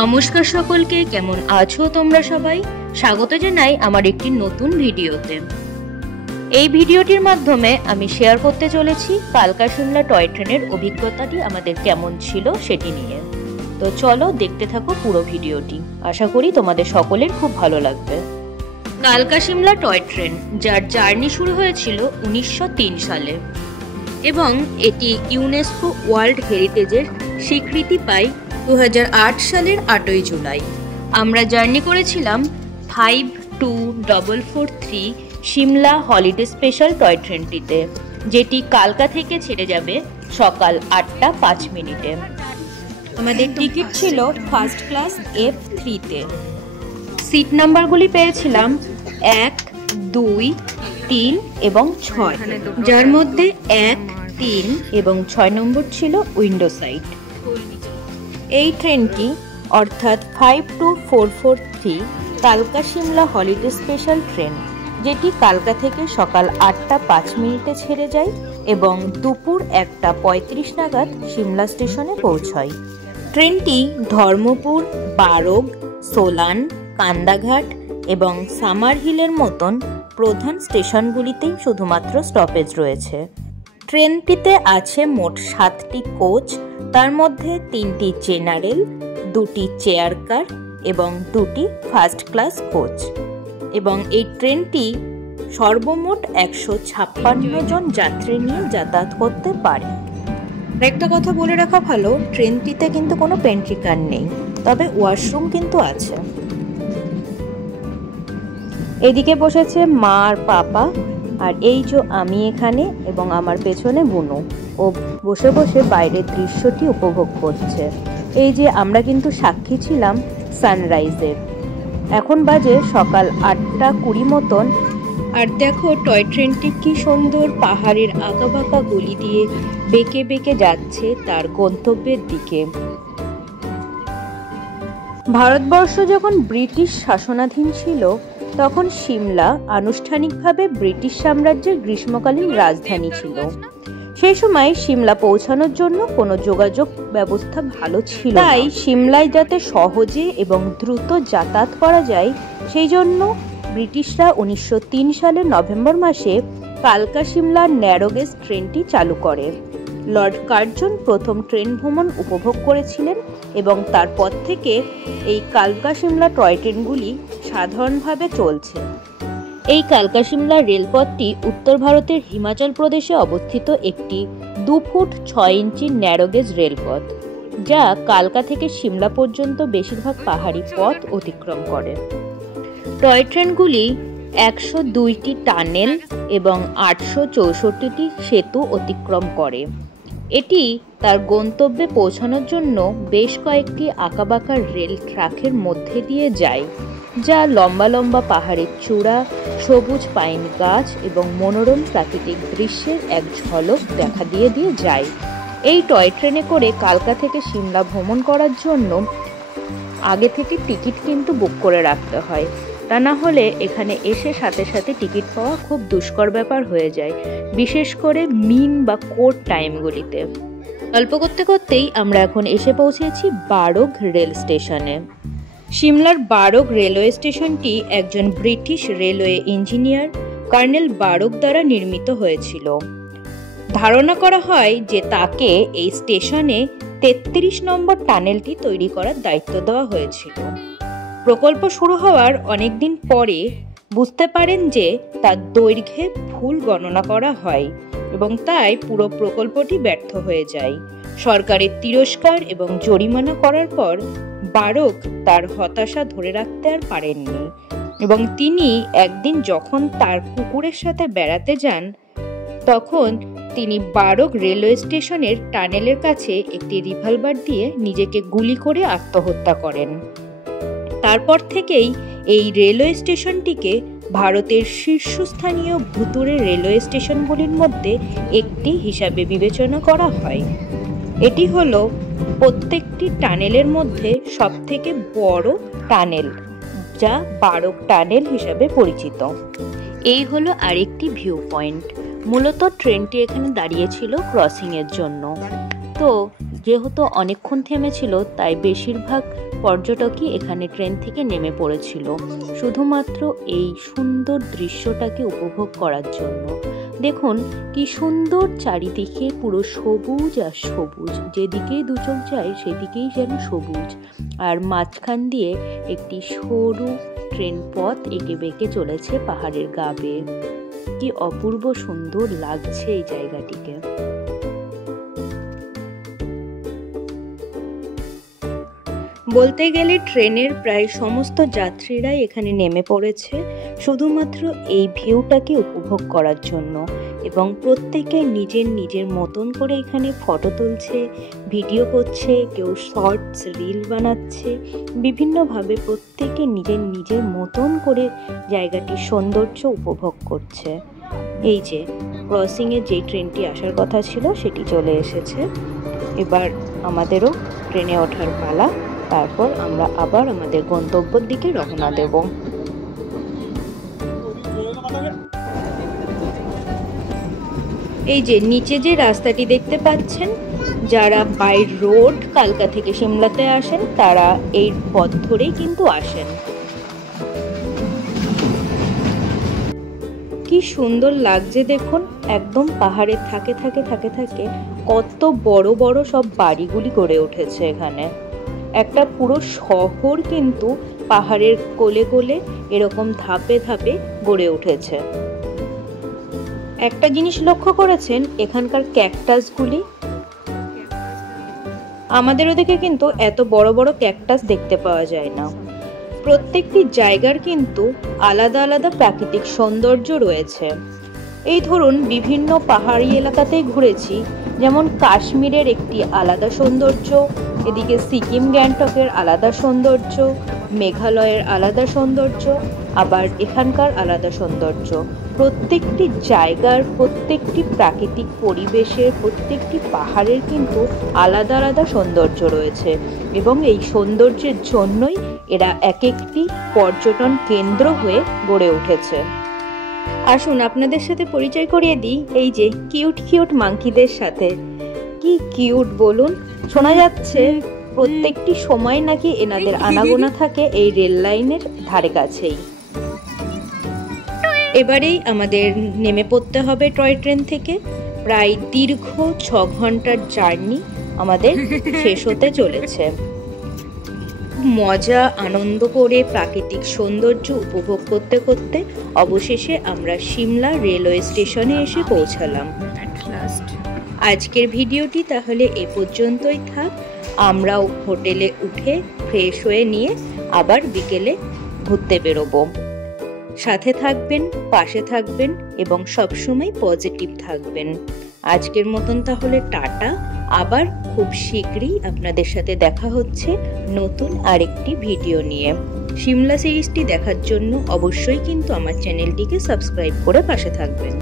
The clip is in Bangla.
নমস্কার সকলকে, কেমন আছো তোমরা সবাই? স্বাগত জানাই আমার একটি নতুন ভিডিওতে। এই ভিডিওটির মাধ্যমে আমি শেয়ার করতে চলেছি কালকা শিমলা টয় ট্রেনের অভিজ্ঞতাটি আমাদের কেমন ছিল সেটি নিয়ে। তো চলো দেখতে থাকো পুরো ভিডিওটি, আশা করি তোমাদের সকলের খুব ভালো লাগবে। কালকা শিমলা টয় ট্রেন, যার জার্নি শুরু হয়েছিল 1903 সালে এবং এটি ইউনেস্কো ওয়ার্ল্ড হেরিটেজের স্বীকৃতি পায় 2008 সালের 8ই জুলাই। আমরা জার্নি করেছিলাম 52443 শিমলা হলিডে স্পেশাল টয় ট্রেনটিতে, যেটি কালকা থেকে ছেড়ে যাবে সকাল 8টা 5 মিনিটে। আমাদের টিকিট ছিল ফার্স্ট ক্লাস F3-তে। সিট নাম্বারগুলি পেয়েছিলাম 1, 2, 3 এবং 6, যার মধ্যে 1, 3 এবং 6 নম্বর ছিল উইন্ডো সাইড। এই ট্রেনটি অর্থাৎ 52443 কালকা শিমলা হলিডে স্পেশাল ট্রেন, যেটি কালকা থেকে সকাল 8টা 5 মিনিটে ছেড়ে যায় এবং দুপুর 1টা 35 নাগাদ শিমলা স্টেশনে পৌঁছায়। ট্রেনটি ধর্মপুর, বারগ, সোলান, কান্দাঘাট এবং সামারহিলের মতন প্রধান স্টেশনগুলিতেই শুধুমাত্র স্টপেজ রয়েছে। ট্রেনটিতে আছে মোট 7টি কোচ, তার মধ্যে 3টি জেনারেল, 2টি চেয়ার কার এবং 2টি ফার্স্ট ক্লাস কোচ। এবং এই ট্রেনটি সর্বমোট 156 জন যাত্রী নিয়ে যাতায়াত করতে পারে। একটা কথা বলে রাখা ভালো, ট্রেনটিতে কিন্তু কোনো পেন্ট্রি কার নেই, তবে ওয়াশরুম কিন্তু আছে। এদিকে বসেছে মা আর পাপা, আর এই যে আমি এখানে এবং আমার পেছনে বুনু, ও বসে বসে বাইরের দৃশ্যটি উপভোগ করছে। এই যে আমরা কিন্তু সাক্ষী ছিলাম সানরাইজের। এখন বাজে সকাল 8টা 20 মতন, আর দেখো টয় ট্রেনটি কি সুন্দর পাহাড়ের আঁকাবাঁকা গলি দিয়ে বেঁকে বেঁকে যাচ্ছে তার গন্তব্যের দিকে। ভারতবর্ষ যখন ব্রিটিশ শাসনাধীন ছিল, তখন সিমলা আনুষ্ঠানিকভাবে ব্রিটিশ সাম্রাজ্যের গ্রীষ্মকালীন রাজধানী ছিল। সেই সময় সিমলা পৌঁছানোর জন্য কোনো যোগাযোগ ব্যবস্থা ভালো ছিল না। তাই সিমলায় যাতে সহজে এবং দ্রুত যাতায়াত করা যায়, সেই জন্য ব্রিটিশরা 1903 সালের নভেম্বর মাসে কালকা শিমলা ন্যারোগেজ ট্রেনটি চালু করে। লর্ড কার্জন প্রথম ট্রেন ভ্রমণ উপভোগ করেছিলেন এবং তারপর থেকে এই কালকা শিমলা টয় ট্রেনগুলি সাধারণভাবে চলছে। এই কালকা শিমলা রেলপথটি উত্তর ভারতের হিমাচল প্রদেশে অবস্থিত একটি 2 ফুট 6 ইঞ্চি ন্যারোগেজ রেলপথ, যা কালকা থেকে সিমলা পর্যন্ত বেশিরভাগ পাহাড়ি পথ অতিক্রম করে। টয় ট্রেনগুলি 102টি টানেল এবং 864টি সেতু অতিক্রম করে। এটি তার গন্তব্যে পৌঁছানোর জন্য বেশ কয়েকটি আঁকাবাঁকা রেল ট্র্যাকের মধ্যে দিয়ে যায়, যা লম্বা লম্বা পাহাড়ের চূড়া, সবুজ পাইন গাছ এবং মনোরম প্রাকৃতিক দৃশ্যের এক ঝলক দেখা দিয়ে যায়। এই টয় ট্রেনে করে কালকা থেকে সিমলা ভ্রমণ করার জন্য আগে থেকে টিকিট কিন্তু বুক করে রাখতে হয়, তা না হলে এখানে এসে সাথে সাথে টিকিট পাওয়া খুব দুষ্কর ব্যাপার হয়ে যায়, বিশেষ করে মিন বা কোর টাইমগুলিতে। গল্প করতে করতেই আমরা এখন এসে পৌঁছেছি বারগ রেল স্টেশনে। সিমলার বারগ রেলওয়ে স্টেশনটি একজন ব্রিটিশ রেলওয়ে ইঞ্জিনিয়ার কর্নেল বারগ দ্বারা নির্মিত হয়েছিল। ধারণা করা হয় যে তাকে এই স্টেশনে 33 নম্বর টানেলটি তৈরি করার দায়িত্ব দেওয়া হয়েছিল। প্রকল্প শুরু হওয়ার অনেকদিন পরে বুঝতে পারেন যে তার দৈর্ঘ্যে ভুল গণনা করা হয় এবং তাই পুরো প্রকল্পটি ব্যর্থ হয়ে যায়। সরকারের তিরস্কার এবং জরিমানা করার পর বারগ তার হতাশা ধরে রাখতে আর পারেননি এবং তিনি একদিন যখন তার কুকুরের সাথে বেড়াতে যান, তখন তিনি বারগ রেলওয়ে স্টেশনের টানেলের কাছে একটি রিভলভার দিয়ে নিজেকে গুলি করে আত্মহত্যা করেন। তারপর থেকেই এই রেলওয়ে স্টেশনটিকে ভারতের শীর্ষস্থানীয় ভুতুড়ে রেলওয়ে স্টেশনগুলির মধ্যে একটি হিসাবে বিবেচনা করা হয়। এটি হলো প্রত্যেকটি টানেলের মধ্যে সবথেকে বড় টানেল, যা বারগ টানেল হিসাবে পরিচিত। এই হলো আরেকটি ভিউ পয়েন্ট। মূলত ট্রেনটি এখানে দাঁড়িয়েছিল ক্রসিংয়ের জন্য। তো যেহেতু অনেকক্ষণ থেমেছিল, তাই বেশিরভাগ পর্যটকই এখানে ট্রেন থেকে নেমে পড়েছিল শুধুমাত্র এই সুন্দর দৃশ্যটাকে উপভোগ করার জন্য। দেখুন কি সুন্দর চারিদিকে পুরো সবুজ আর সবুজ, যেদিকেই দু চোখ যায় সেদিকেই যেন সবুজ, আর মাঝখান দিয়ে একটি সরু ট্রেন পথ এঁকে বেঁকে চলেছে পাহাড়ের গা বেয়ে। কি অপূর্ব সুন্দর লাগছে এই জায়গাটিকে। বলতে গেলে ট্রেনের প্রায় সমস্ত যাত্রীরাই এখানে নেমে পড়েছে শুধুমাত্র এই ভিউটাকে উপভোগ করার জন্য, এবং প্রত্যেকে নিজের নিজের মতন করে এখানে ফটো তুলছে, ভিডিও করছে, কেউ শর্টস রিল বানাচ্ছে, বিভিন্নভাবে প্রত্যেকে নিজের নিজের মতন করে জায়গাটির সৌন্দর্য উপভোগ করছে। এই যে ক্রসিংয়ে যে ট্রেনটি আসার কথা ছিল সেটি চলে এসেছে, এবার আমাদেরও ট্রেনে ওঠার পালা। তারপর আমরা আবার আমাদের গন্তব্যের দিকে রওনা দেব। এই যে নিচে যে রাস্তাটি দেখতে পাচ্ছেন, যারা বাই রোড কালকা থেকে সিমলাতে আসেন তারা এই পথ ধরেই কিন্তু আসেন। কি সুন্দর লাগছে দেখুন, একদম পাহাড়ের থাকে থাকে থাকে থাকে কত বড় বড় সব বাড়িগুলি গড়ে উঠেছে এখানে। একটা পুরো শহর কিন্তু পাহাড়ের কোলে কোলে এরকম ধাপে ধাপে গড়ে উঠেছে। একটা জিনিস লক্ষ্য করেছেন, এখানকার ক্যাকটাসগুলি, আমাদের ওদিকে কিন্তু এত বড় বড় ক্যাকটাস দেখতে পাওয়া যায় না। প্রত্যেকটি জায়গার কিন্তু আলাদা আলাদা প্রাকৃতিক সৌন্দর্য রয়েছে। এই ধরুন বিভিন্ন পাহাড়ি এলাকাতেই ঘুরেছি, যেমন কাশ্মীরের একটি আলাদা সৌন্দর্য, এদিকে সিকিম গ্যাংটকের আলাদা সৌন্দর্য, মেঘালয়ের আলাদা সৌন্দর্য, আবার এখানকার আলাদা সৌন্দর্য। প্রত্যেকটি জায়গার প্রত্যেকটি প্রাকৃতিক পরিবেশের প্রত্যেকটি পাহাড়ের কিন্তু আলাদা আলাদা সৌন্দর্য রয়েছে, এবং এই সৌন্দর্যের জন্যই এরা এক একটি পর্যটন কেন্দ্র হয়ে গড়ে উঠেছে। আসুন আপনাদের সাথে পরিচয় করিয়ে দিই এই যে কিউট কিউট মাংকিদের সাথে। কি কিউট বলুন। শোনা যাচ্ছে প্রত্যেকটি সময় নাকি এনাদের আনাগোনা থাকে এই রেল লাইনের ধারে কাছেই। এবারেই আমাদের নেমে পড়তে হবে টয় ট্রেন থেকে। প্রায় দীর্ঘ 6 ঘন্টার জার্নি আমাদের শেষ হতে চলেছে। মজা আনন্দ করে প্রাকৃতিক সৌন্দর্য উপভোগ করতে করতে অবশেষে আমরা সিমলা রেলওয়ে স্টেশনে এসে পৌঁছালাম। আজকের ভিডিওটি তাহলে এ পর্যন্তই থাক। আমরাও হোটেলে উঠে ফ্রেশ হয়ে নিয়ে আবার বিকেলে ঘুরতে বেরোবো। সাথে থাকবেন, পাশে থাকবেন এবং সবসময় পজিটিভ থাকবেন। আজকের মতন তাহলে টাটা। আবার খুব শীঘ্রই আপনাদের সাথে দেখা হচ্ছে নতুন আরেকটি ভিডিও নিয়ে। সিমলা সিরিজটি দেখার জন্য অবশ্যই কিন্তু আমার চ্যানেলটিকে সাবস্ক্রাইব করে পাশে থাকবেন।